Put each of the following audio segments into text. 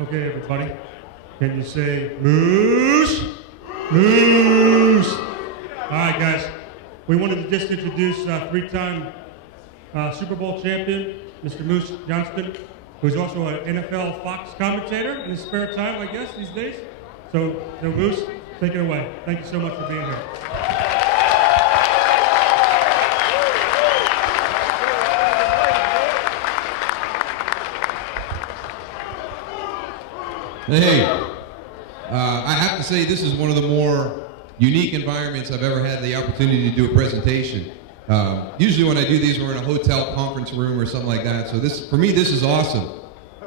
Okay, everybody. Can you say Moose? Moose! All right, guys. We wanted to just introduce three-time Super Bowl champion, Mr. Moose Johnston, who's also an NFL Fox commentator in his spare time, I guess, these days. So Moose, take it away. Thank you so much for being here. Hey, I have to say this is one of the more unique environments I've ever had the opportunity to do a presentation. Usually when I do these, we're in a hotel conference room or something like that. So for me, this is awesome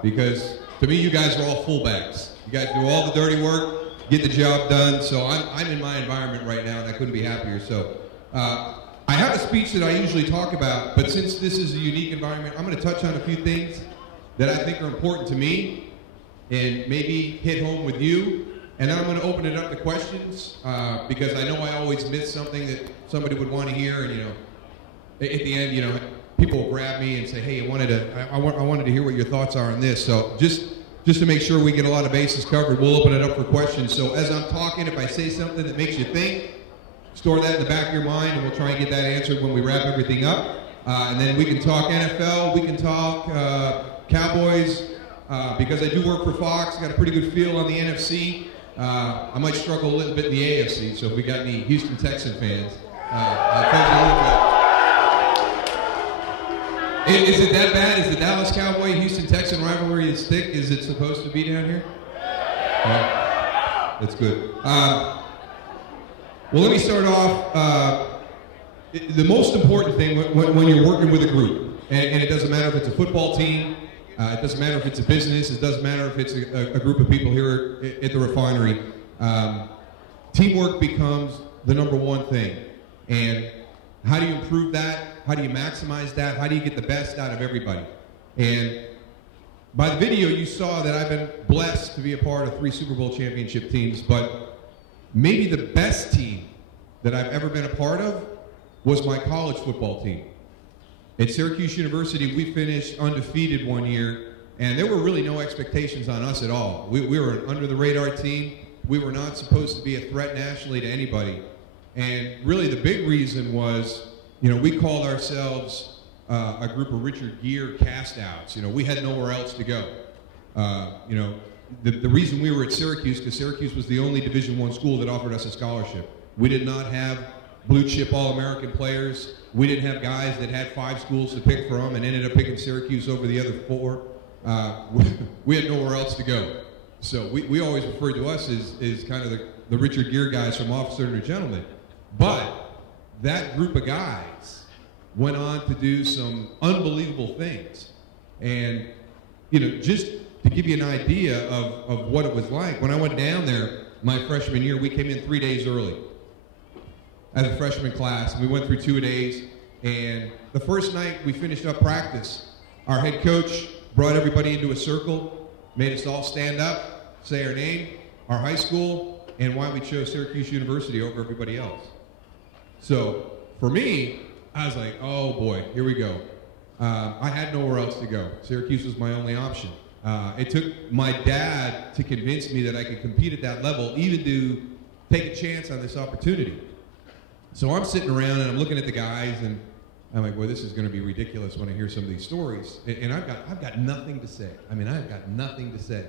because to me, you guys are all fullbacks. You guys do all the dirty work, get the job done. So I'm in my environment right now, and I couldn't be happier. So I have a speech that I usually talk about, but since this is a unique environment, I'm going to touch on a few things that I think are important to me and maybe hit home with you. And then I'm going to open it up to questions because I know I always miss something that somebody would want to hear. And, at the end, people will grab me and say, hey, I wanted to hear what your thoughts are on this. So just to make sure we get a lot of bases covered, we'll open it up for questions. So as I'm talking, if I say something that makes you think, store that in the back of your mind, and we'll try and get that answered when we wrap everything up. And then we can talk NFL, we can talk Cowboys, because I do work for Fox, got a pretty good feel on the NFC. I might struggle a little bit in the AFC, so if we got any Houston Texan fans, I'll tell you a little bit. Is it that bad? Is the Dallas Cowboy Houston Texan rivalry as thick as it's supposed to be down here? That's good. Well, let me start off. The most important thing when you're working with a group, and it doesn't matter if it's a football team, it doesn't matter if it's a business, it doesn't matter if it's a group of people here at the refinery. Teamwork becomes the number one thing. And how do you improve that? How do you maximize that? How do you get the best out of everybody? And by the video, you saw that I've been blessed to be a part of 3 Super Bowl championship teams, but maybe the best team that I've ever been a part of was my college football team. At Syracuse University, we finished undefeated one year, and there were really no expectations on us at all. We were an under-the-radar team. We were not supposed to be a threat nationally to anybody. And really the big reason was, we called ourselves a group of Richard Gere cast-outs. We had nowhere else to go. The reason we were at Syracuse, because Syracuse was the only Division I school that offered us a scholarship. We did not have blue-chip All-American players. We didn't have guys that had 5 schools to pick from and ended up picking Syracuse over the other 4. We had nowhere else to go. So we always referred to us as kind of the Richard Gere guys from Officer and a Gentleman. But that group of guys went on to do some unbelievable things. And, just to give you an idea of what it was like, when I went down there my freshman year, we came in 3 days early as a freshman class. We went through 2 days, and the first night we finished up practice, our head coach brought everybody into a circle, made us all stand up, say our name, our high school, and why we chose Syracuse University over everybody else. So for me, I was like, oh boy, here we go. I had nowhere else to go. Syracuse was my only option. It took my dad to convince me that I could compete at that level, even to take a chance on this opportunity. So I'm sitting around and I'm looking at the guys and I'm like, well, this is going to be ridiculous when I hear some of these stories. And I've got nothing to say. I've got nothing to say.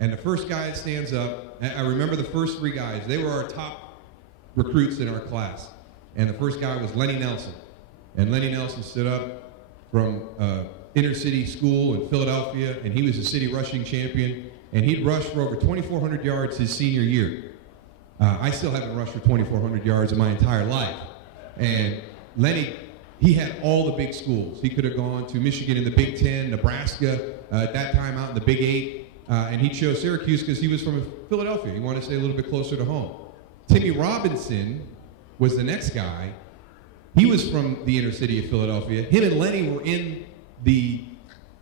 And the first guy that stands up, I remember the first 3 guys. They were our top recruits in our class. And the first guy was Lenny Nelson. And Lenny Nelson stood up from inner city school in Philadelphia, and he was a city rushing champion. And he'd rushed for over 2,400 yards his senior year. I still haven't rushed for 2,400 yards in my entire life. And Lenny, he had all the big schools. He could have gone to Michigan in the Big Ten, Nebraska, at that time out in the Big 8. And he chose Syracuse because he was from Philadelphia. He wanted to stay a little bit closer to home. Timmy Robinson was the next guy. He was from the inner city of Philadelphia. Him and Lenny were in the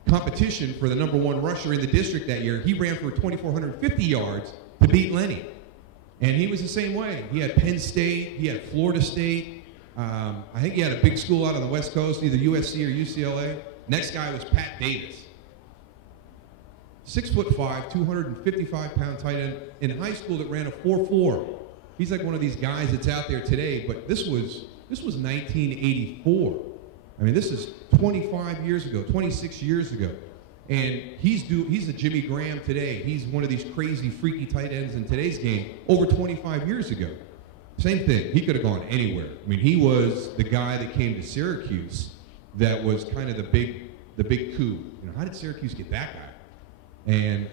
competition for the #1 rusher in the district that year. He ran for 2,450 yards to beat Lenny. And he was the same way. He had Penn State, he had Florida State. I think he had a big school out on the West Coast, either USC or UCLA. Next guy was Pat Davis. 6'5", 255-pound tight end in high school that ran a 4.4. He's like one of these guys that's out there today, but this was 1984. I mean, this is 25 years ago, 26 years ago. And he's a Jimmy Graham today. He's one of these crazy, freaky tight ends in today's game over 25 years ago. Same thing. He could have gone anywhere. I mean, he was the guy that came to Syracuse that was kind of the big coup. You know, how did Syracuse get that guy? And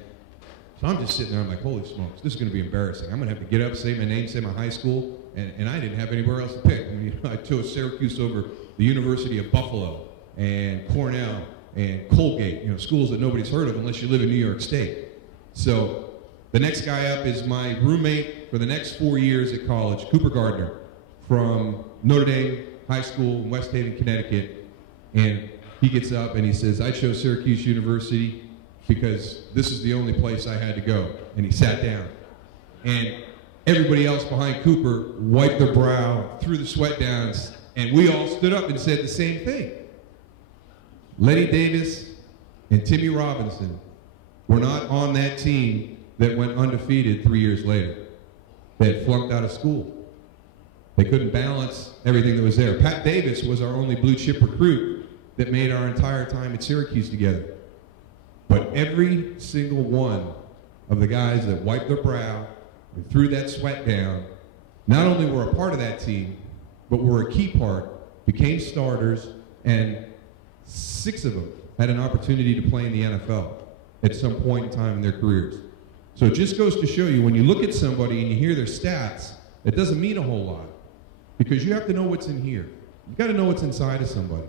so I'm just sitting there, I'm like, holy smokes, this is going to be embarrassing. I'm going to have to get up, say my name, say my high school, and I didn't have anywhere else to pick. I mean, I chose Syracuse over the University of Buffalo and Cornell and Colgate, you know, schools that nobody's heard of unless you live in New York State. So the next guy up is my roommate for the next 4 years at college, Cooper Gardner, from Notre Dame High School in West Haven, Connecticut. And he gets up and he says, I chose Syracuse University because this is the only place I had to go. And he sat down. And everybody else behind Cooper wiped their brow, threw the sweat down, and we all stood up and said the same thing. Lenny Davis and Timmy Robinson were not on that team that went undefeated 3 years later. They had flunked out of school. They couldn't balance everything that was there. Pat Davis was our only blue chip recruit that made our entire time at Syracuse together. But every single one of the guys that wiped their brow and threw that sweat down, not only were a part of that team, but were a key part, became starters, and 6 of them had an opportunity to play in the NFL at some point in time in their careers. So it just goes to show you, when you look at somebody and you hear their stats, it doesn't mean a whole lot, because you have to know what's in here. You've got to know what's inside of somebody.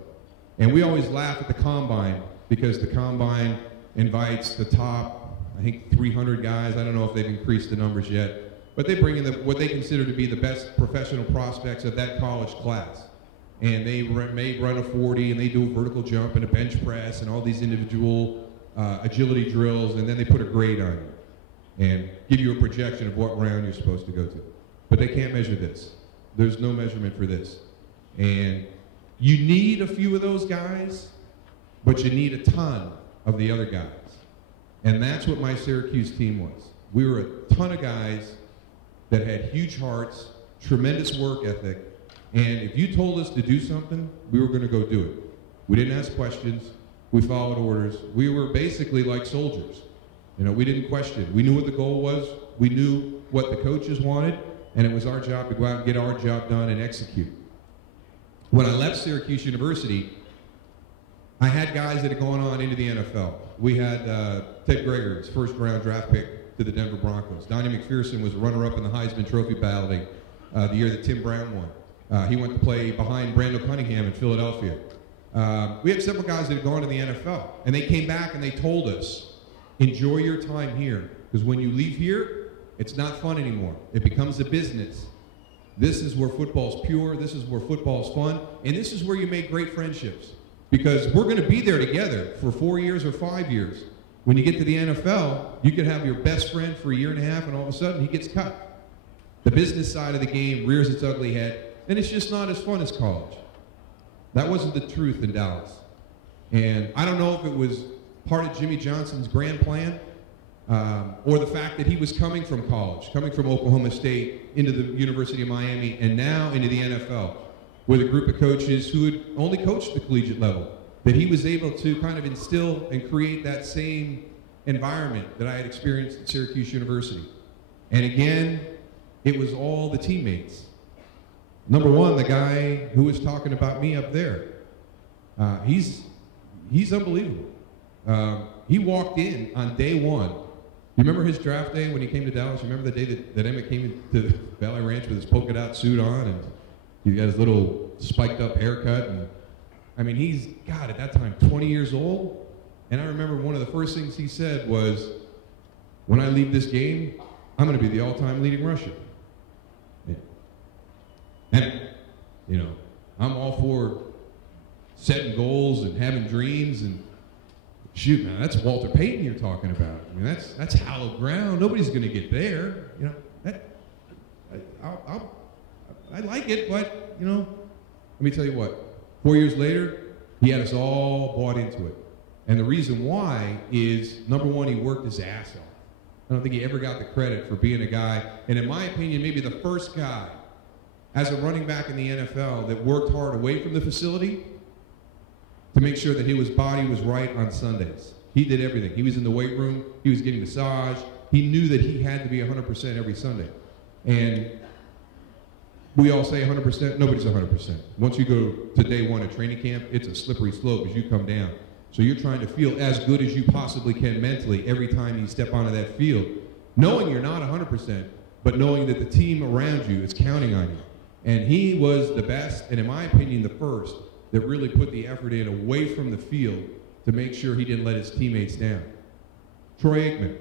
And we always laugh at the combine, because the combine invites the top, I think, 300 guys. I don't know if they've increased the numbers yet, but they bring in what they consider to be the best professional prospects of that college class. And they may run a 40, and they do a vertical jump and a bench press and all these individual agility drills, and then they put a grade on you and give you a projection of what round you're supposed to go to. But they can't measure this. There's no measurement for this. And you need a few of those guys, but you need a ton of the other guys. And that's what my Syracuse team was. We were a ton of guys that had huge hearts, tremendous work ethic, and if you told us to do something, we were going to go do it. We didn't ask questions. We followed orders. We were basically like soldiers. You know, we didn't question. We knew what the goal was. We knew what the coaches wanted, and it was our job to go out and get our job done and execute. When I left Syracuse University, I had guys that had gone on into the NFL. We had Ted Greger's first-round draft pick to the Denver Broncos. Donnie McPherson was runner-up in the Heisman Trophy balloting the year that Tim Brown won. He went to play behind Brandon Cunningham in Philadelphia. We had several guys that had gone to the NFL, and they came back and they told us, enjoy your time here, because when you leave here, it's not fun anymore. It becomes a business. This is where football's pure, this is where football's fun, and this is where you make great friendships. Because we're going to be there together for 4 years or 5 years. When you get to the NFL, you could have your best friend for a year and a half, and all of a sudden he gets cut. The business side of the game rears its ugly head, and it's just not as fun as college. That wasn't the truth in Dallas. And I don't know if it was part of Jimmy Johnston's grand plan, or the fact that he was coming from college, coming from Oklahoma State into the University of Miami, and now into the NFL, with a group of coaches who had only coached the collegiate level, that he was able to kind of instill and create that same environment that I had experienced at Syracuse University. And again, it was all the teammates. Number one, the guy who was talking about me up there, he's unbelievable. He walked in on day one. You remember his draft day when he came to Dallas? You remember the day that Emmett came to Valley Ranch with his polka dot suit on, and he got his little spiked up haircut, and I mean, he's, God, at that time, 20 years old. And I remember one of the first things he said was, when I leave this game, I'm going to be the all-time leading rusher. Yeah. And, you know, I'm all for setting goals and having dreams, and shoot, man, that's Walter Payton you're talking about. I mean, that's hallowed ground. Nobody's going to get there. You know, I like it, but, you know, let me tell you what. 4 years later, he had us all bought into it. And the reason why is, number one, he worked his ass off. I don't think he ever got the credit for being a guy, and in my opinion, maybe the first guy as a running back in the NFL that worked hard away from the facility to make sure that his body was right on Sundays. He did everything. He was in the weight room. He was getting massage. He knew that he had to be 100% every Sunday. And we all say 100%. Nobody's 100%. Once you go to day one at training camp, it's a slippery slope as you come down. So you're trying to feel as good as you possibly can mentally every time you step onto that field, knowing you're not 100%, but knowing that the team around you is counting on you. And he was the best, and in my opinion, the first that really put the effort in away from the field to make sure he didn't let his teammates down. Troy Aikman.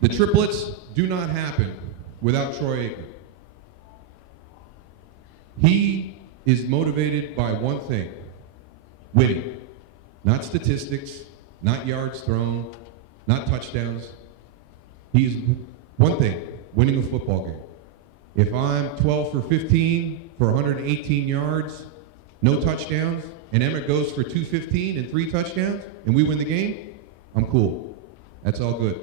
The triplets do not happen without Troy Aikman. He is motivated by one thing: winning. Not statistics, not yards thrown, not touchdowns. He is one thing: winning a football game. If I'm 12 for 15 for 118 yards, no touchdowns, and Emmett goes for 215 and 3 touchdowns, and we win the game, I'm cool. That's all good.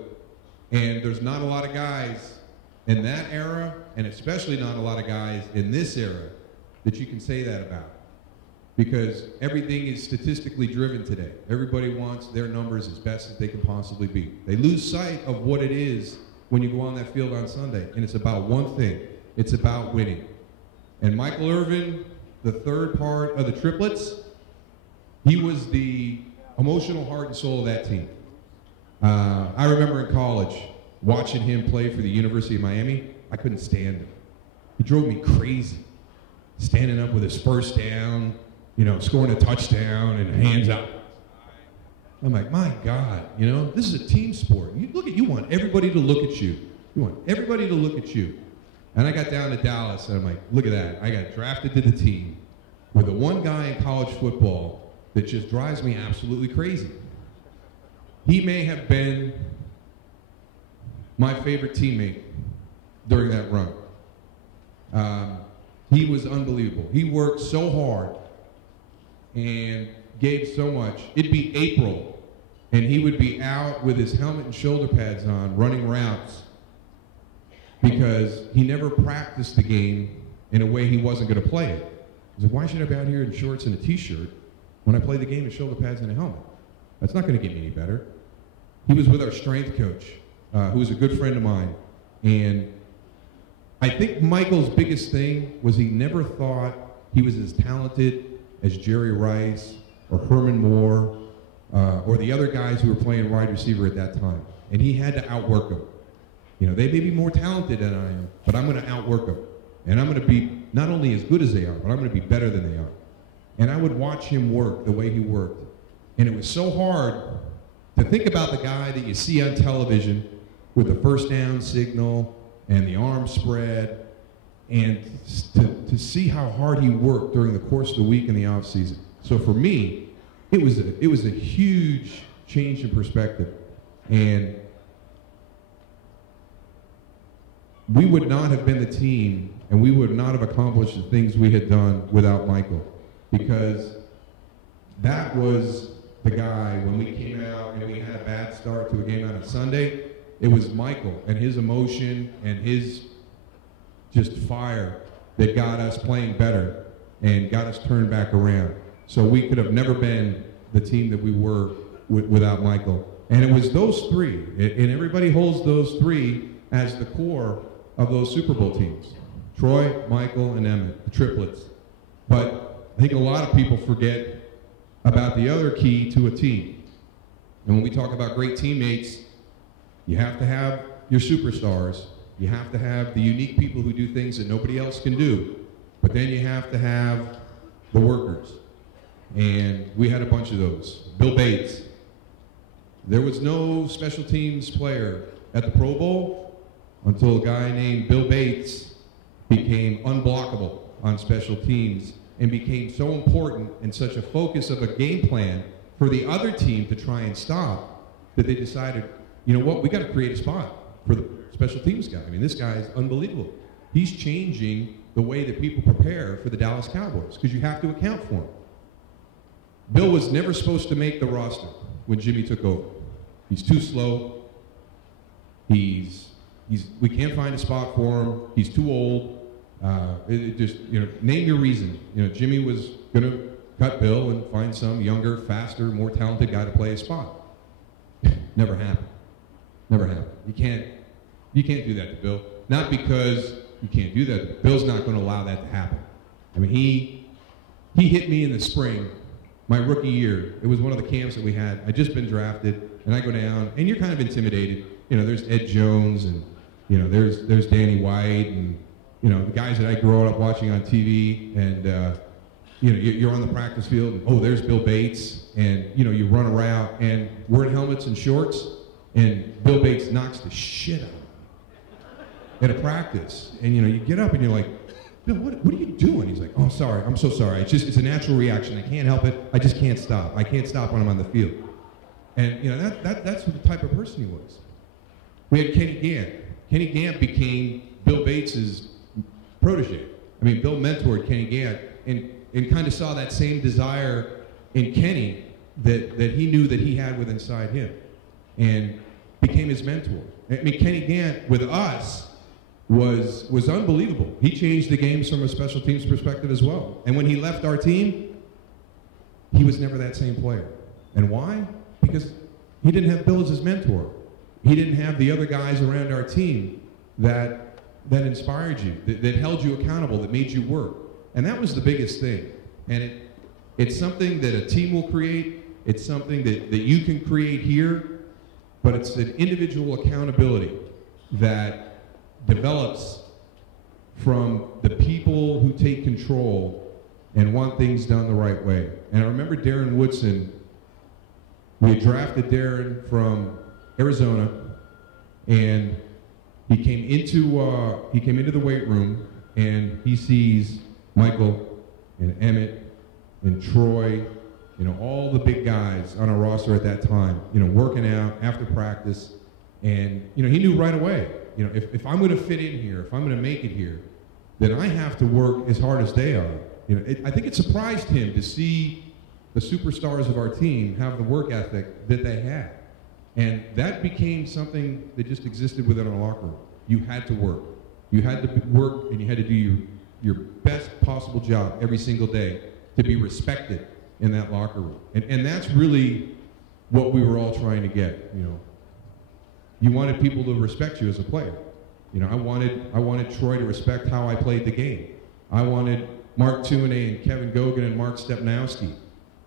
And there's not a lot of guys in that era, and especially not a lot of guys in this era, that you can say that about. Because everything is statistically driven today. Everybody wants their numbers as best as they can possibly be. They lose sight of what it is when you go on that field on Sunday, and it's about one thing: it's about winning. And Michael Irvin, the third part of the triplets, he was the emotional heart and soul of that team. I remember in college watching him play for the University of Miami. I couldn't stand him. He drove me crazy. Standing up with his first down, you know, scoring a touchdown and hands out. I'm like, my God, you know, this is a team sport. You want everybody to look at you. You want everybody to look at you. And I got down to Dallas, and I'm like, look at that. I got drafted to the team with the one guy in college football that just drives me absolutely crazy. He may have been my favorite teammate during that run. He was unbelievable. He worked so hard and gave so much. It'd be April, and he would be out with his helmet and shoulder pads on, running routes, because he never practiced the game in a way he wasn't going to play it. He said, why should I be out here in shorts and a t-shirt when I play the game in shoulder pads and a helmet? That's not going to get me any better. He was with our strength coach, who was a good friend of mine, and I think Michael's biggest thing was he never thought he was as talented as Jerry Rice or Herman Moore or the other guys who were playing wide receiver at that time. And he had to outwork them. You know, they may be more talented than I am, but I'm going to outwork them. And I'm going to be not only as good as they are, but I'm going to be better than they are. And I would watch him work the way he worked. And it was so hard to think about the guy that you see on television with the first down signal and the arm spread, and to see how hard he worked during the course of the week in the off season. So for me, it was a huge change in perspective. And we would not have been the team, and we would not have accomplished the things we had done without Michael, because that was the guy, when we came out and we had a bad start to a game on a Sunday, it was Michael and his emotion and his just fire that got us playing better and got us turned back around. So we could have never been the team that we were without Michael. And it was those three, and everybody holds those three as the core of those Super Bowl teams: Troy, Michael, and Emmett, the triplets. But I think a lot of people forget about the other key to a team. And when we talk about great teammates, you have to have your superstars. You have to have the unique people who do things that nobody else can do. But then you have to have the workers. And we had a bunch of those. Bill Bates. There was no special teams player at the Pro Bowl until a guy named Bill Bates became unblockable on special teams and became so important and such a focus of a game plan for the other team to try and stop that they decided, you know what, we got to create a spot for the special teams guy. I mean, this guy is unbelievable. He's changing the way that people prepare for the Dallas Cowboys, because you have to account for him. Bill was never supposed to make the roster when Jimmy took over. He's too slow. We can't find a spot for him. He's too old. Name your reason. Jimmy was going to cut Bill and find some younger, faster, more talented guy to play a spot. Never happened. Never happened. You can't do that to Bill. Not because you can't do that. Bill's not going to allow that to happen. I mean, he hit me in the spring, my rookie year. It was one of the camps that we had. I'd just been drafted, and I go down, and you're kind of intimidated. There's Ed Jones, and there's Danny White, and the guys that I grew up watching on TV, and you're on the practice field, and, oh, there's Bill Bates, and you run around, and we're in helmets and shorts, and Bill Bates knocks the shit out of me at a practice, and you get up and you're like, Bill, what are you doing? He's like, oh, sorry, I'm so sorry. It's a natural reaction. I can't help it. I just can't stop. I can't stop when I'm on the field. And that's the type of person he was. We had Kenny Gant. Kenny Gant became Bill Bates's protege. I mean, Bill mentored Kenny Gant and kind of saw that same desire in Kenny that he knew that he had within inside him, and became his mentor. I mean, Kenny Gant with us was unbelievable. He changed the games from a special teams perspective as well. And when he left our team, he was never that same player. And why? Because he didn't have Bill as his mentor. He didn't have the other guys around our team that inspired you, that held you accountable, that made you work. And that was the biggest thing. And it's something that a team will create. It's something that you can create here, but it's an individual accountability that develops from the people who take control and want things done the right way. And I remember Darren Woodson. We had drafted Darren from Arizona, and he came into the weight room, and he sees Michael and Emmett and Troy, all the big guys on our roster at that time, working out after practice, and he knew right away, if I'm going to fit in here, if I'm going to make it here, then I have to work as hard as they are. I think it surprised him to see the superstars of our team have the work ethic that they had. And that became something that just existed within our locker room. You had to work. You had to work, and you had to do your best possible job every single day to be respected in that locker room. And that's really what we were all trying to get. You wanted people to respect you as a player. I wanted Troy to respect how I played the game. I wanted Mark Tuinei and Kevin Gogan and Mark Stepnowski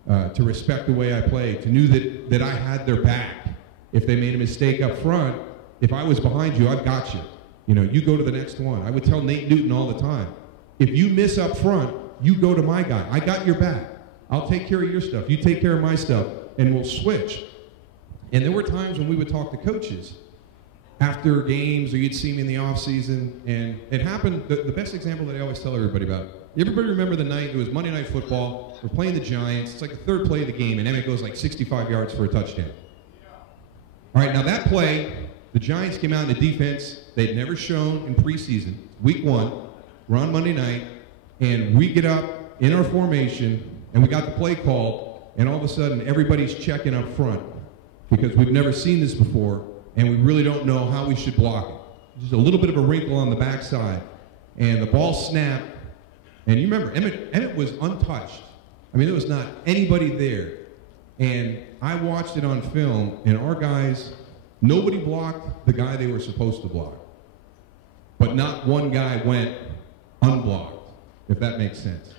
to respect the way I played, to know that I had their back. If they made a mistake up front, if I was behind you, I've got you. You go to the next one. I would tell Nate Newton all the time, if you miss up front, you go to my guy. I got your back. I'll take care of your stuff. You take care of my stuff, and we'll switch. And there were times when we would talk to coaches after games, or you'd see me in the off season, and it happened. The best example that I always tell everybody about. Everybody remember the night, it was Monday Night Football, we're playing the Giants, it's like the third play of the game, and Emmett goes like 65 yards for a touchdown. All right, now that play, the Giants came out in the defense they'd never shown in preseason. Week 1, we're on Monday night, and we get up in our formation, and we got the play called, and all of a sudden everybody's checking up front because we've never seen this before, and we really don't know how we should block it. Just a little bit of a wrinkle on the backside, and the ball snapped, and you remember, Emmett was untouched. I mean, there was not anybody there. And I watched it on film, and our guys, nobody blocked the guy they were supposed to block. But not one guy went unblocked, if that makes sense.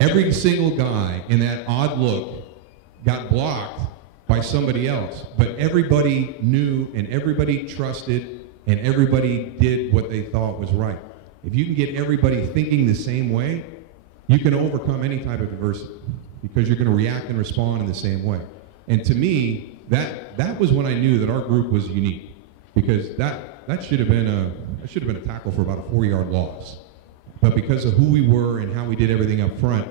Every single guy in that odd look got blocked by somebody else, but everybody knew and everybody trusted and everybody did what they thought was right. If you can get everybody thinking the same way, you can overcome any type of adversity because you're going to react and respond in the same way. And to me, that was when I knew that our group was unique, because that should have been a tackle for about a 4-yard loss. But because of who we were and how we did everything up front,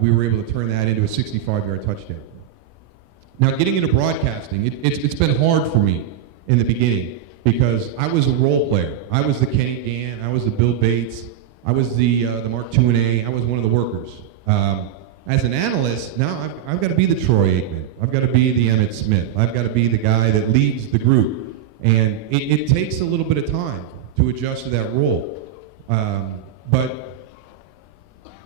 we were able to turn that into a 65-yard touchdown. Now, getting into broadcasting, it's been hard for me in the beginning because I was a role player. I was the Kenny Gant, I was the Bill Bates, I was the Mark Tuinei, I was one of the workers. as an analyst, now I've got to be the Troy Aikman. I've got to be the Emmitt Smith. I've got to be the guy that leads the group. And it takes a little bit of time to adjust to that role. But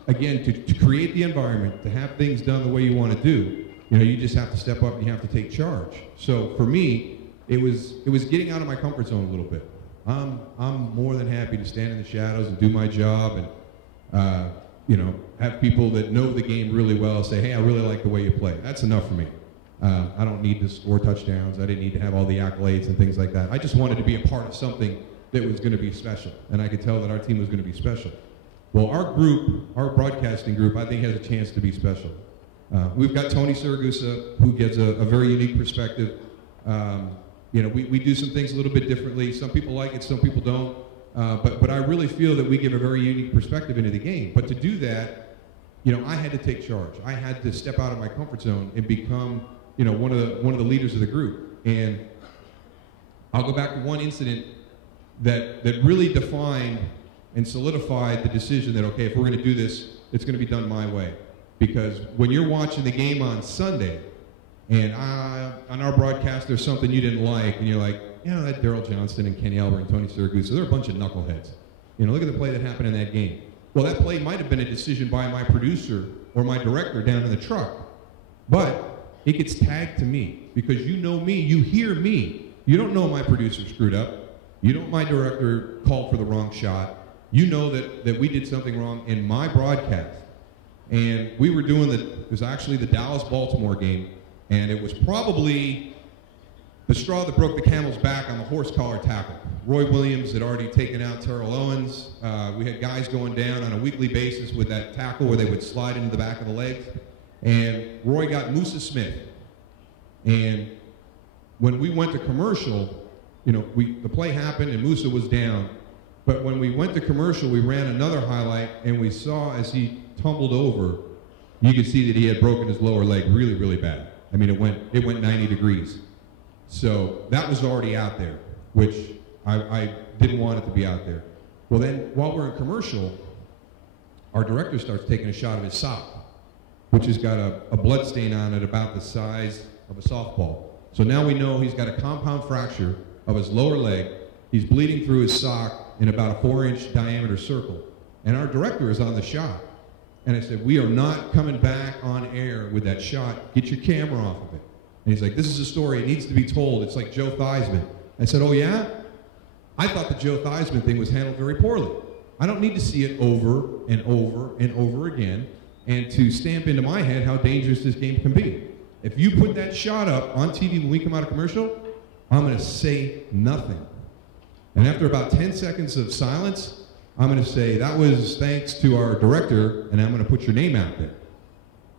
again, to create the environment, to have things done the way you want to do, you just have to step up and you have to take charge. So for me, it was getting out of my comfort zone a little bit. I'm more than happy to stand in the shadows and do my job and have people that know the game really well say, hey, I really like the way you play. That's enough for me. I don't need to score touchdowns. I didn't need to have all the accolades and things like that. I just wanted to be a part of something that was going to be special, and I could tell that our team was going to be special. Well, our group, our broadcasting group, I think has a chance to be special. We've got Tony Siragusa, who gives a very unique perspective. We do some things a little bit differently. Some people like it, some people don't. But I really feel that we give a very unique perspective into the game. But to do that, I had to take charge. I had to step out of my comfort zone and become, one of the leaders of the group. And I'll go back to one incident that really defined and solidified the decision that, okay, if we're going to do this, it's going to be done my way. Because when you're watching the game on Sunday, and on our broadcast there's something you didn't like, and you're like, that Daryl Johnston and Kenny Albert and Tony Siragusa, they're a bunch of knuckleheads. Look at the play that happened in that game. Well, that play might have been a decision by my producer or my director down in the truck, but it gets tagged to me because you know me, you hear me. You don't know my producer screwed up. You know my director called for the wrong shot. You know that we did something wrong in my broadcast. And we were doing it was actually the Dallas-Baltimore game, and it was probably the straw that broke the camel's back on the horse collar tackle. Roy Williams had already taken out Terrell Owens. We had guys going down on a weekly basis with that tackle where they would slide into the back of the legs. And Roy got Musa Smith. And when we went to commercial, the play happened and Musa was down. But when we went to commercial, we ran another highlight, and we saw as he tumbled over, you could see that he had broken his lower leg really, really bad. I mean, it went 90 degrees. So that was already out there, which I didn't want it to be out there. Well, then, while we're in commercial, our director starts taking a shot of his sock, which has got a blood stain on it about the size of a softball. So now we know he's got a compound fracture of his lower leg. He's bleeding through his sock in about a 4-inch diameter circle. And our director is on the shot. And I said, we are not coming back on air with that shot. Get your camera off of it. And he's like, this is a story. It needs to be told. It's like Joe Theismann. I said, oh, yeah? I thought the Joe Theismann thing was handled very poorly. I don't need to see it over and over and over again and to stamp into my head how dangerous this game can be. If you put that shot up on TV when we come out of commercial, I'm going to say nothing. And after about 10 seconds of silence, I'm going to say, that was thanks to our director, and I'm going to put your name out there.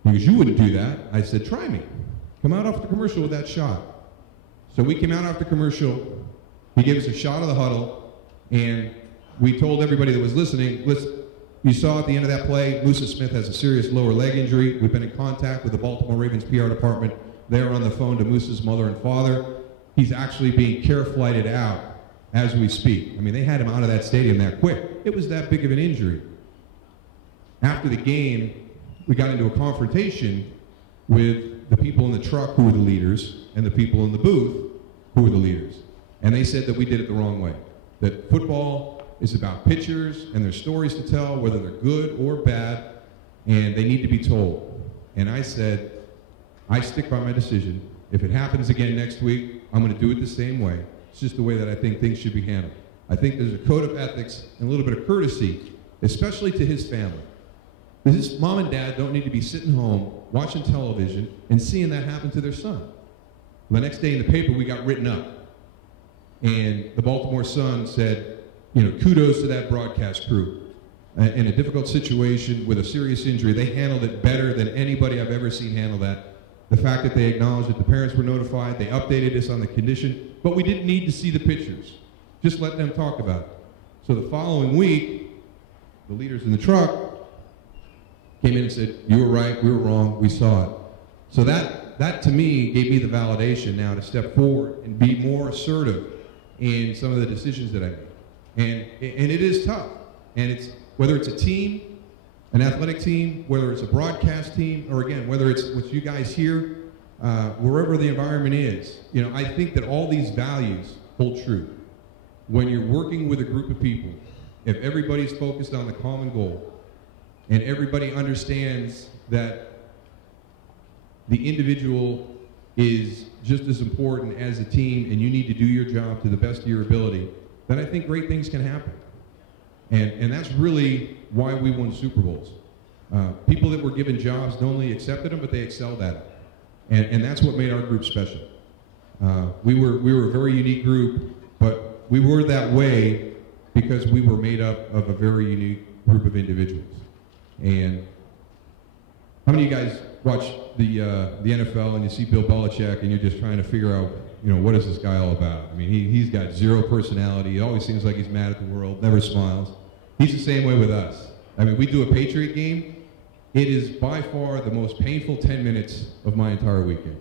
Because you wouldn't do that. I said, try me. Come out off the commercial with that shot. So we came out after commercial. He gave us a shot of the huddle, and we told everybody that was listening, listen, you saw at the end of that play, Musa Smith has a serious lower leg injury. We've been in contact with the Baltimore Ravens PR department. They're on the phone to Musa's mother and father. He's actually being care flighted out as we speak. I mean, they had him out of that stadium that quick. It was that big of an injury. After the game, we got into a confrontation with the people in the truck who were the leaders and the people in the booth who were the leaders. And they said that we did it the wrong way. That football is about pitchers and their stories to tell, whether they're good or bad, and they need to be told. And I said, I stick by my decision. If it happens again next week, I'm going to do it the same way. It's just the way that I think things should be handled. I think there's a code of ethics and a little bit of courtesy, especially to his family. His mom and dad don't need to be sitting home watching television and seeing that happen to their son. The next day in the paper, we got written up. And the Baltimore Sun said, kudos to that broadcast crew. In a difficult situation with a serious injury, they handled it better than anybody I've ever seen handle that. The fact that they acknowledged that the parents were notified, they updated us on the condition, but we didn't need to see the pictures. Just let them talk about it. So the following week, the leaders in the truck came in and said, you were right, we were wrong, we saw it. So that to me gave me the validation now to step forward and be more assertive in some of the decisions that I make. And it is tough. And it's whether it's a team an athletic team, whether it's a broadcast team, or again, whether it's with you guys here, wherever the environment is, you know, I think that all these values hold true. When you're working with a group of people, if everybody's focused on the common goal, and everybody understands that the individual is just as important as a team and you need to do your job to the best of your ability, then I think great things can happen. And that's really why we won Super Bowls. People that were given jobs not only accepted them, but they excelled at it. And that's what made our group special. We were a very unique group, but we were that way because we were made up of a very unique group of individuals. And how many of you guys watch the NFL and you see Bill Belichick and you're just trying to figure out, you know, what is this guy all about? I mean, he's got zero personality. He always seems like he's mad at the world, never smiles. He's the same way with us. I mean, we do a Patriot game. It is by far the most painful 10 minutes of my entire weekend.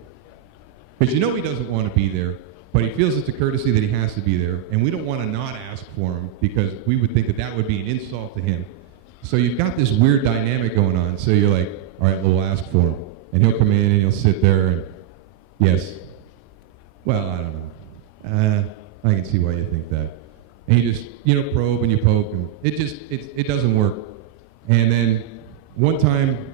Because you know he doesn't want to be there, but he feels it's a courtesy that he has to be there, and we don't want to not ask for him because we would think that that would be an insult to him. So you've got this weird dynamic going on. So you're like, all right, we'll ask for him. And he'll come in and he'll sit there and, yes. Well, I don't know. I can see why you think that. And you just, you know, probe and you poke, and it doesn't work. And then one time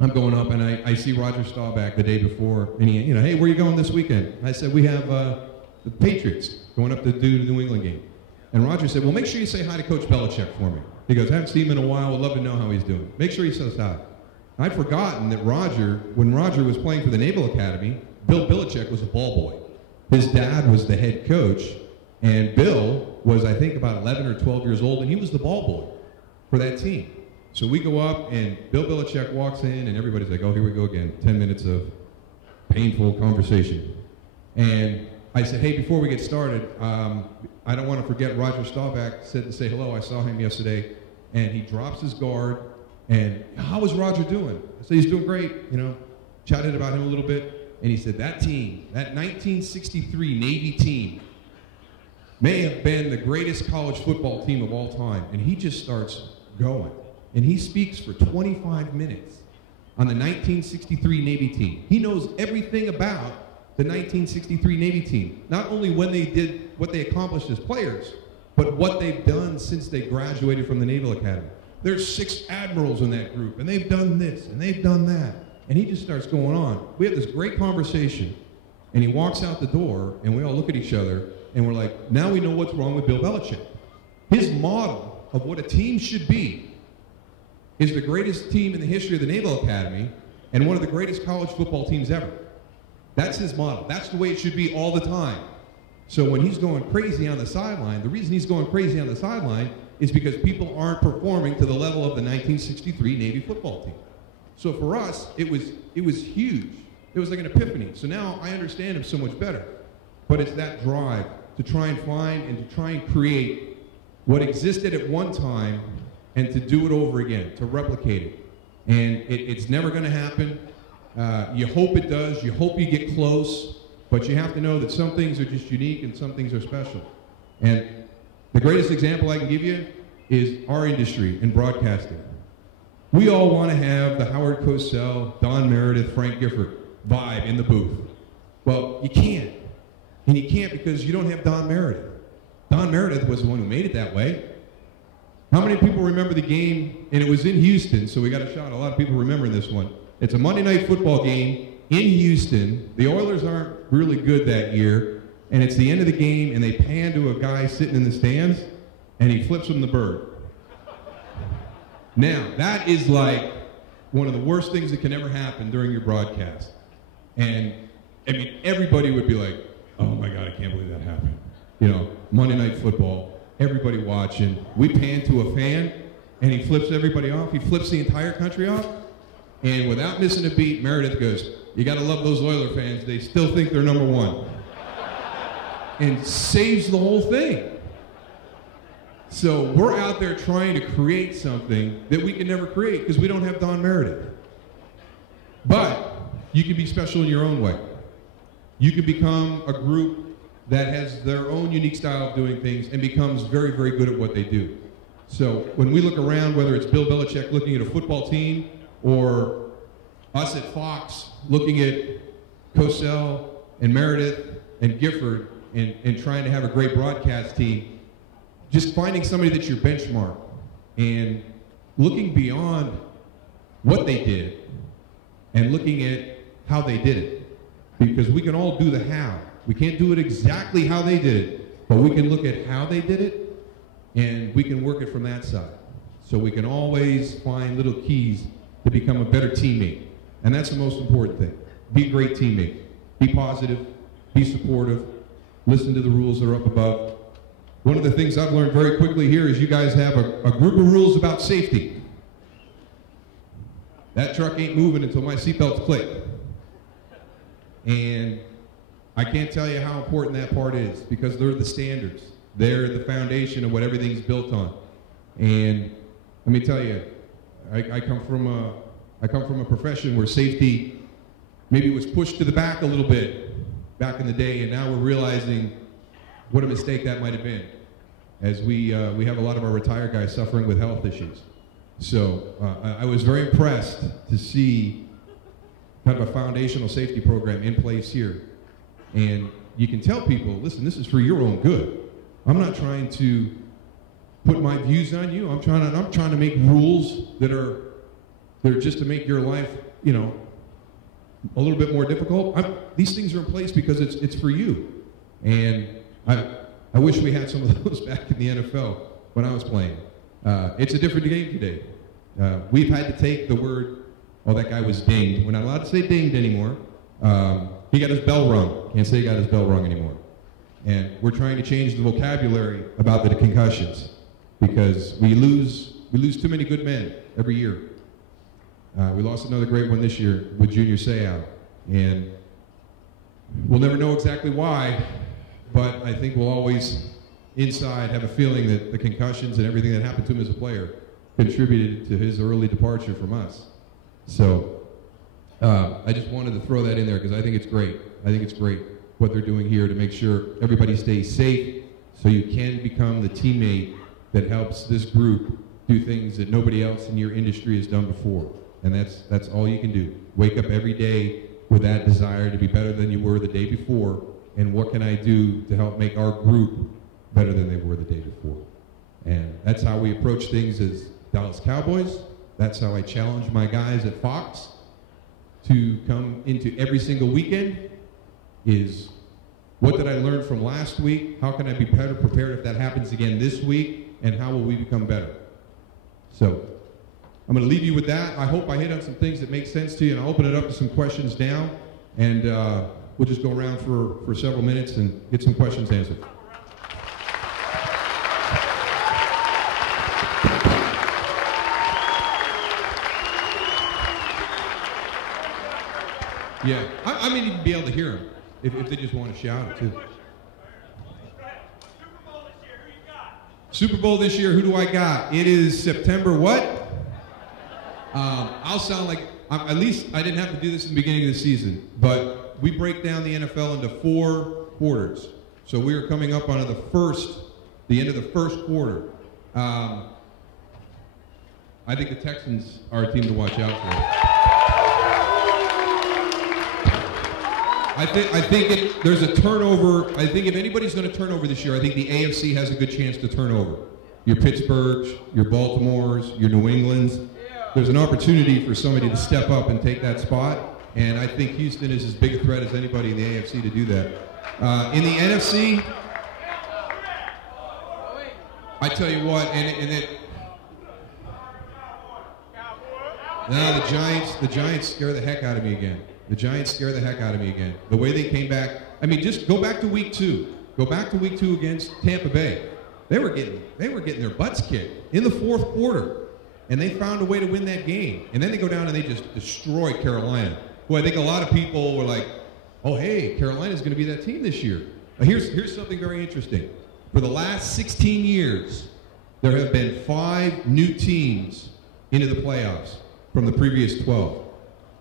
I'm going up and I see Roger Staubach the day before, and he, you know, hey, where are you going this weekend? I said, we have the Patriots going up to do the New England game. And Roger said, well, make sure you say hi to Coach Belichick for me. He goes, I haven't seen him in a while. Would love to know how he's doing. Make sure he says hi. I'd forgotten that when Roger was playing for the Naval Academy, Bill Belichick was a ball boy. His dad was the head coach, and Bill was, I think, about 11 or 12 years old, and he was the ball boy for that team. So we go up, and Bill Belichick walks in, and everybody's like, oh, here we go again, 10 minutes of painful conversation. And I said, hey, before we get started, I don't want to forget Roger Staubach said to say hello. I saw him yesterday, and he drops his guard, and how is Roger doing? I said, he's doing great, you know, chatted about him a little bit, and he said, that team, that 1963 Navy team, may have been the greatest college football team of all time. And he just starts going, and he speaks for 25 minutes on the 1963 Navy team. He knows everything about the 1963 Navy team, not only when they did what they accomplished as players, but what they've done since they graduated from the Naval Academy. There's 6 admirals in that group, and they've done this, and they've done that. And he just starts going on. We have this great conversation, and he walks out the door, and we all look at each other, and we're like, now we know what's wrong with Bill Belichick. His model of what a team should be is the greatest team in the history of the Naval Academy and one of the greatest college football teams ever. That's his model. That's the way it should be all the time. So when he's going crazy on the sideline, the reason he's going crazy on the sideline is because people aren't performing to the level of the 1963 Navy football team. So for us, it was huge. It was like an epiphany. So now I understand him so much better. But it's that drive to try and find and to try and create what existed at one time and to do it over again, to replicate it. And it's never going to happen. You hope it does. You hope you get close. But you have to know that some things are just unique and some things are special. And the greatest example I can give you is our industry in broadcasting. We all want to have the Howard Cosell, Don Meredith, Frank Gifford vibe in the booth. Well, you can't. And you can't because you don't have Don Meredith. Don Meredith was the one who made it that way. How many people remember the game? And it was in Houston, so we got a shot. A lot of people remember this one. It's a Monday night football game in Houston. The Oilers aren't really good that year, and it's the end of the game, and they pan to a guy sitting in the stands, and he flips him the bird. Now, that is like one of the worst things that can ever happen during your broadcast. And, I mean, everybody would be like, oh my God, I can't believe that happened. You know, Monday Night Football, everybody watching. We pan to a fan, and he flips everybody off. He flips the entire country off. And without missing a beat, Meredith goes, you got to love those Oiler fans. They still think they're number one. And saves the whole thing. So we're out there trying to create something that we can never create because we don't have Don Meredith. But you can be special in your own way. You can become a group that has their own unique style of doing things and becomes very, very good at what they do. So when we look around, whether it's Bill Belichick looking at a football team or us at Fox looking at Cosell and Meredith and Gifford and trying to have a great broadcast team, just finding somebody that's your benchmark and looking beyond what they did and looking at how they did it. Because we can all do the how. We can't do it exactly how they did it, but we can look at how they did it and we can work it from that side. So we can always find little keys to become a better teammate. And that's the most important thing. Be a great teammate. Be positive, be supportive, listen to the rules that are up above. One of the things I've learned very quickly here is you guys have a group of rules about safety. That truck ain't moving until my seatbelt's click. And I can't tell you how important that part is because they're the standards. They're the foundation of what everything's built on. And let me tell you, I come from a profession where safety maybe was pushed to the back a little bit back in the day, and now we're realizing what a mistake that might have been, as we have a lot of our retired guys suffering with health issues. So I was very impressed to see kind of a foundational safety program in place here. And you can tell people, listen, this is for your own good. I'm not trying to put my views on you. I'm trying to make rules that are just to make your life, you know, a little bit more difficult. These things are in place because it's for you. And I wish we had some of those back in the NFL when I was playing. It's a different game today. We've had to take the word, oh, that guy was dinged. We're not allowed to say dinged anymore. He got his bell rung. Can't say he got his bell rung anymore. And we're trying to change the vocabulary about the concussions because we lose too many good men every year. We lost another great one this year with Junior Seau. And we'll never know exactly why, but I think we'll always inside have a feeling that the concussions and everything that happened to him as a player contributed to his early departure from us. So I just wanted to throw that in there because I think it's great. I think it's great what they're doing here to make sure everybody stays safe so you can become the teammate that helps this group do things that nobody else in your industry has done before. And that's all you can do. Wake up every day with that desire to be better than you were the day before, and what can I do to help make our group better than they were the day before. And that's how we approach things as Dallas Cowboys. That's how I challenge my guys at Fox to come into every single weekend is, what did I learn from last week? How can I be better prepared if that happens again this week? And how will we become better? So I'm going to leave you with that. I hope I hit on some things that make sense to you, and I'll open it up to some questions now. And we'll just go around for several minutes and get some questions answered. Yeah, I may even be able to hear them if they just want to shout it too. Super Bowl this year, who do I got? It is September what? I'll sound like, at least I didn't have to do this in the beginning of the season, but we break down the NFL into 4 quarters. So we are coming up on the end of the first quarter. I think the Texans are a team to watch out for. I think there's a turnover. I think if anybody's going to turn over this year, I think the AFC has a good chance to turn over. Your Pittsburghs, your Baltimores, your New Englands. There's an opportunity for somebody to step up and take that spot, and I think Houston is as big a threat as anybody in the AFC to do that. In the NFC, I tell you what, now the Giants scare the heck out of me again. The Giants scare the heck out of me again. The way they came back, I mean, just go back to week 2. Go back to week 2 against Tampa Bay. They were getting their butts kicked in the 4th quarter, and they found a way to win that game. And then they go down and they just destroy Carolina, who I think a lot of people were like, oh, hey, Carolina's going to be that team this year. Here's something very interesting. For the last 16 years, there have been 5 new teams into the playoffs from the previous 12.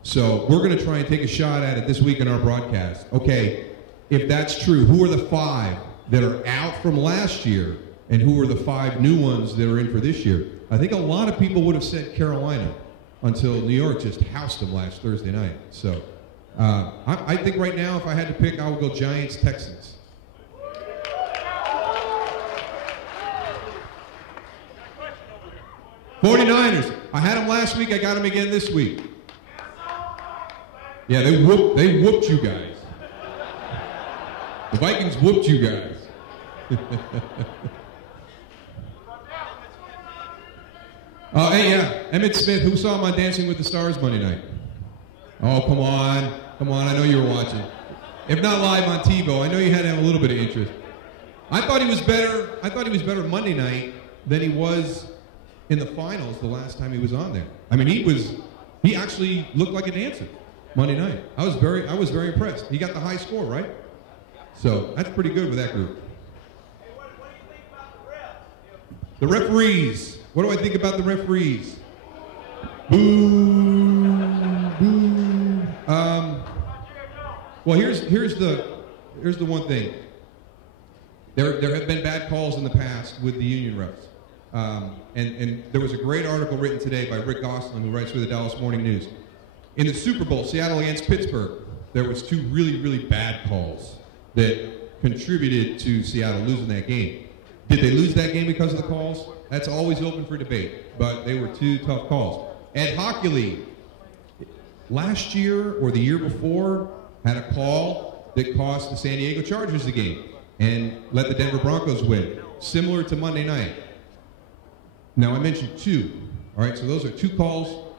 So we're going to try and take a shot at it this week in our broadcast. Okay, if that's true, who are the 5 that are out from last year and who are the 5 new ones that are in for this year, I think a lot of people would have said Carolina until New York just housed them last Thursday night. So I think right now, if I had to pick, I would go Giants, Texans. '49ers. I had them last week. I got them again this week. Yeah, they whooped you guys. The Vikings whooped you guys. Hey, yeah, Emmitt Smith. Who saw him on Dancing with the Stars Monday night? Oh, come on. I know you were watching. If not live on TiVo, I know you had to have a little bit of interest. I thought he was better Monday night than he was in the finals the last time he was on there. I mean, he actually looked like a dancer Monday night. I was very impressed. He got the high score, right? So that's pretty good with that group. Hey, what do you think about the refs? The referees. What do I think about the referees? Boo, boo. Well, here's the one thing. There have been bad calls in the past with the union refs. And there was a great article written today by Rick Gosselin, who writes for the Dallas Morning News. In the Super Bowl, Seattle against Pittsburgh, there was 2 really, really bad calls that contributed to Seattle losing that game. Did they lose that game because of the calls? That's always open for debate, but they were 2 tough calls. Ed Hockley, last year or the year before, had a call that cost the San Diego Chargers the game and let the Denver Broncos win, similar to Monday night. Now, I mentioned 2, all right? So those are 2 calls,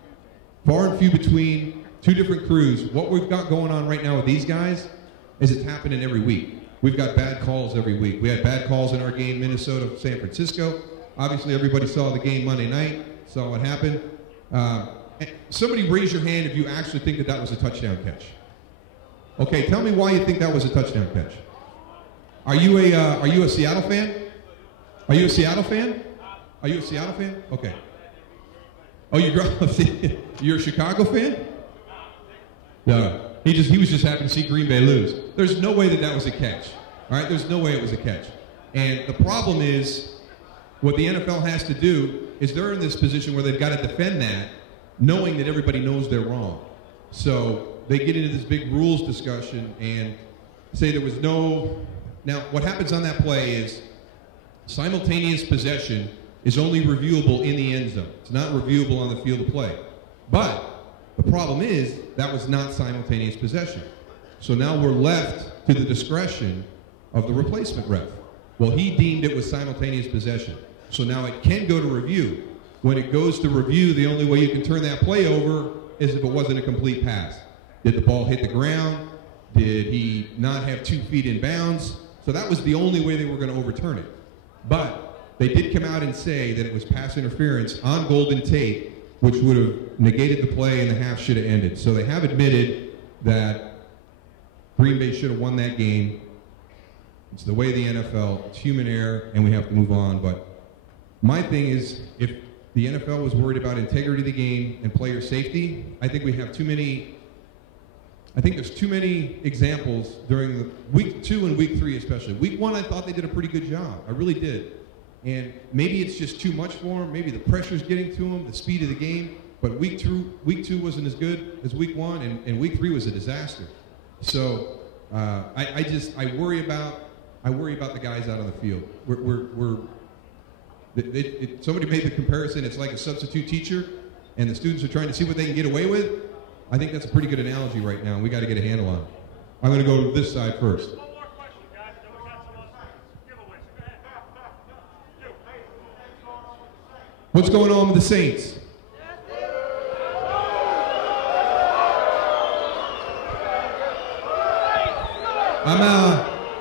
far and few between, 2 different crews. What we've got going on right now with these guys is it's happening every week. We've got bad calls every week. We had bad calls in our game, Minnesota-San Francisco. Obviously, everybody saw the game Monday night, saw what happened. Somebody raise your hand if you actually think that was a touchdown catch. Okay, tell me why you think that was a touchdown catch. Are you a Seattle fan? Are you a Seattle fan? Are you a Seattle fan? Okay. Oh, you're a Chicago fan? No. He was just happy to see Green Bay lose. There's no way that was a catch. All right? There's no way it was a catch. And the problem is, what the NFL has to do is they're in this position where they've got to defend that, knowing that everybody knows they're wrong. So they get into this big rules discussion and say there was no... Now, what happens on that play is simultaneous possession is only reviewable in the end zone. It's not reviewable on the field of play. But the problem is that was not simultaneous possession. So now we're left to the discretion of the replacement ref. Well, he deemed it was simultaneous possession. So now it can go to review. When it goes to review, the only way you can turn that play over is if it wasn't a complete pass. Did the ball hit the ground? Did he not have 2 feet in bounds? So that was the only way they were going to overturn it. But they did come out and say that it was pass interference on golden tape, which would have negated the play and the half should have ended. So they have admitted that Green Bay should have won that game. It's the way of the NFL. It's human error, and we have to move on. But my thing is, if the NFL was worried about integrity of the game and player safety, I think we have too many. I think there's too many examples during the week 2 and week 3 especially. Week 1, I thought they did a pretty good job. I really did. And maybe it's just too much for them. Maybe the pressure's getting to them, the speed of the game. But week 2 wasn't as good as week 1, and week 3 was a disaster. So I worry about the guys out on the field. Somebody made the comparison. It's like a substitute teacher, and the students are trying to see what they can get away with. I think that's a pretty good analogy right now, and we got to get a handle on it. I'm going to go to this side first. One more question, guys, then we got some giveaways. Go ahead. What's going on with the Saints?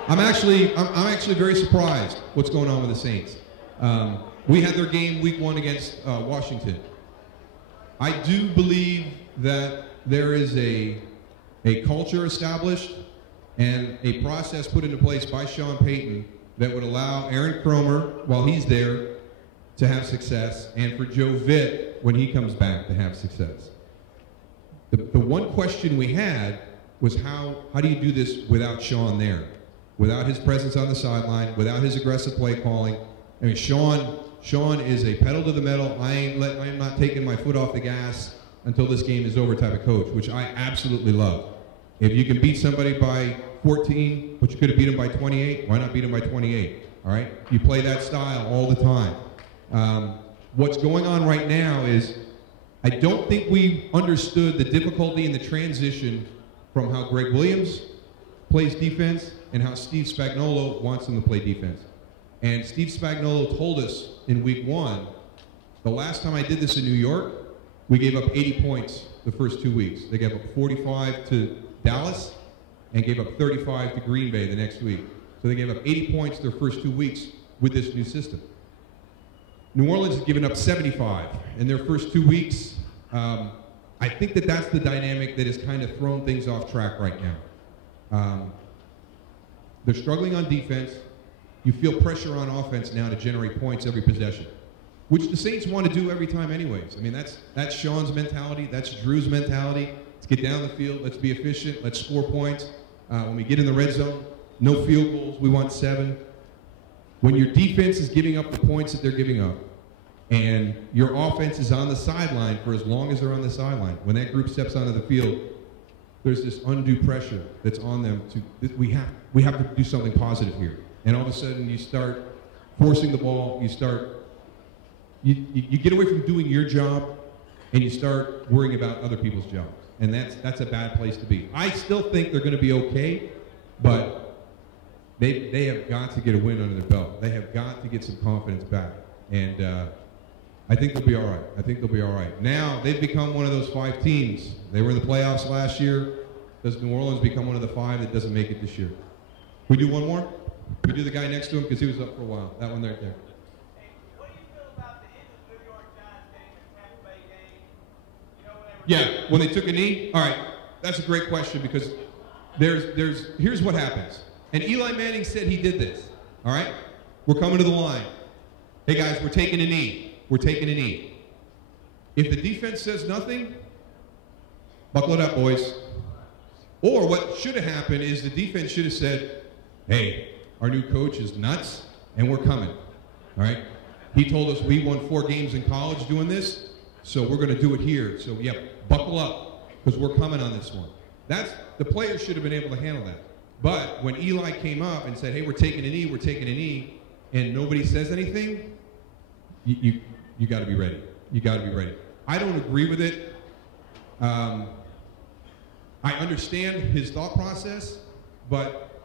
I'm actually very surprised what's going on with the Saints. We had their game week 1 against Washington. I do believe that there is a culture established and a process put into place by Sean Payton that would allow Aaron Cromer, while he's there, to have success, and for Joe Vitt, when he comes back, to have success. The one question we had was how do you do this without Sean there? Without his presence on the sideline, without his aggressive play calling, I mean, Sean is a pedal to the metal. I am not taking my foot off the gas until this game is over type of coach, which I absolutely love. If you can beat somebody by 14, but you could have beat them by 28, why not beat them by 28? All right? You play that style all the time. What's going on right now is I don't think we understood the difficulty in the transition from how Greg Williams plays defense and how Steve Spagnuolo wants them to play defense. And Steve Spagnuolo told us in week 1, the last time I did this in New York, we gave up 80 points the first 2 weeks. They gave up 45 to Dallas and gave up 35 to Green Bay the next week. So they gave up 80 points their first 2 weeks with this new system. New Orleans has given up 75 in their first 2 weeks. I think that that's the dynamic that has kind of thrown things off track right now. They're struggling on defense. You feel pressure on offense now to generate points every possession, which the Saints want to do every time anyways. I mean, that's Sean's mentality. That's Drew's mentality. Let's get down the field. Let's be efficient. Let's score points. When we get in the red zone, no field goals. We want 7. When your defense is giving up the points that they're giving up, and your offense is on the sideline for as long as they're on the sideline, when that group steps onto the field, there's this undue pressure that's on them to, we have to do something positive here. And all of a sudden you start forcing the ball, you get away from doing your job and you start worrying about other people's jobs. And that's a bad place to be. I still think they're going to be okay, but they have got to get a win under their belt. They have got to get some confidence back. And I think they'll be all right. I think they'll be all right. Now, they've become one of those 5 teams. They were in the playoffs last year. Does New Orleans become one of the 5 that doesn't make it this year? We do one more? We do the guy next to him because he was up for a while. That one right there. Hey, what do you feel about the end of the New York Giants game and Tampa Bay game? You know, Yeah, when they took a knee? All right, that's a great question because here's what happens. And Eli Manning said he did this, all right? We're coming to the line. Hey, guys, we're taking a knee. We're taking a knee. If the defense says nothing, buckle it up, boys. Or what should have happened is the defense should have said, hey, our new coach is nuts, and we're coming, all right? He told us we won 4 games in college doing this, so we're going to do it here. So, yeah, buckle up, because we're coming on this one. The players should have been able to handle that. But when Eli came up and said, hey, we're taking a knee, and nobody says anything, you got to be ready. You got to be ready. I don't agree with it. I understand his thought process, but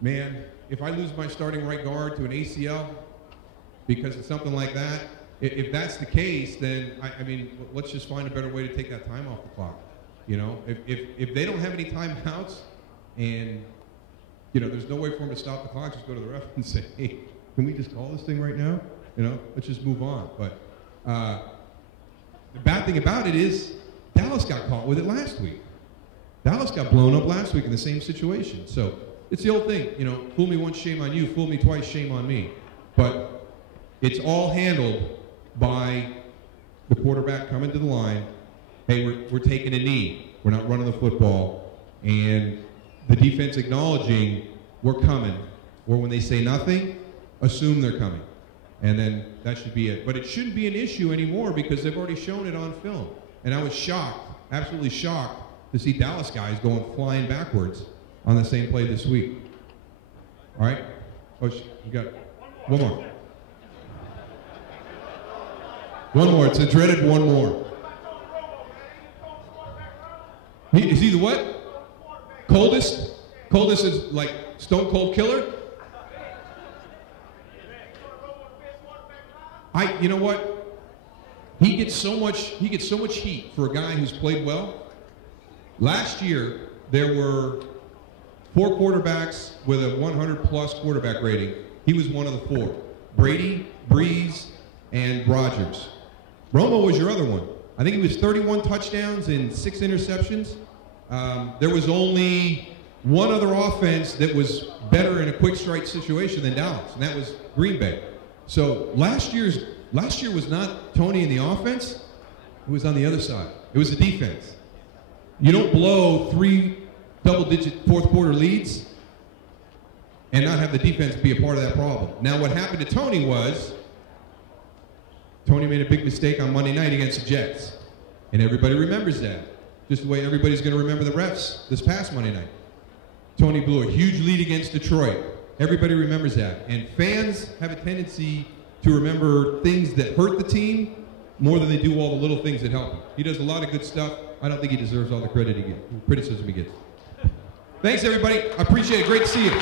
man, if I lose my starting right guard to an ACL because of something like that, if that's the case, then I mean, let's just find a better way to take that time off the clock. You know, if they don't have any timeouts and you know there's no way for them to stop the clock, just go to the ref and say, hey, can we just call this thing right now? You know, let's just move on. But the bad thing about it is Dallas got caught with it last week. Dallas got blown up last week in the same situation. So it's the old thing, you know, fool me once, shame on you. Fool me twice, shame on me. But it's all handled by the quarterback coming to the line. Hey, we're taking a knee. We're not running the football. And the defense acknowledging we're coming. Or when they say nothing, assume they're coming. And then that should be it. But it shouldn't be an issue anymore because they've already shown it on film. And I was shocked, absolutely shocked, to see Dallas guys going flying backwards on the same play this week. All right? Oh, you got one more. One more. It's a dreaded one more. Is he the what? Coldest? Coldest is like stone cold killer? You know what? He gets so much heat for a guy who's played well. Last year, there were 4 quarterbacks with a 100-plus quarterback rating. He was one of the 4. Brady, Breeze, and Rodgers. Romo was your other one. I think he was 31 touchdowns and 6 interceptions. There was only one other offense that was better in a quick strike situation than Dallas, and that was Green Bay. So last year was not Tony in the offense. It was on the other side. It was the defense. You don't blow 3 double-digit fourth-quarter leads and not have the defense be a part of that problem. Now what happened to Tony was, Tony made a big mistake on Monday night against the Jets. And everybody remembers that. Just the way everybody's going to remember the refs this past Monday night. Tony blew a huge lead against Detroit. Everybody remembers that. And fans have a tendency to remember things that hurt the team more than they do all the little things that help him. He does a lot of good stuff. I don't think he deserves all the criticism he gets. Thanks, everybody. I appreciate it. Great to see you.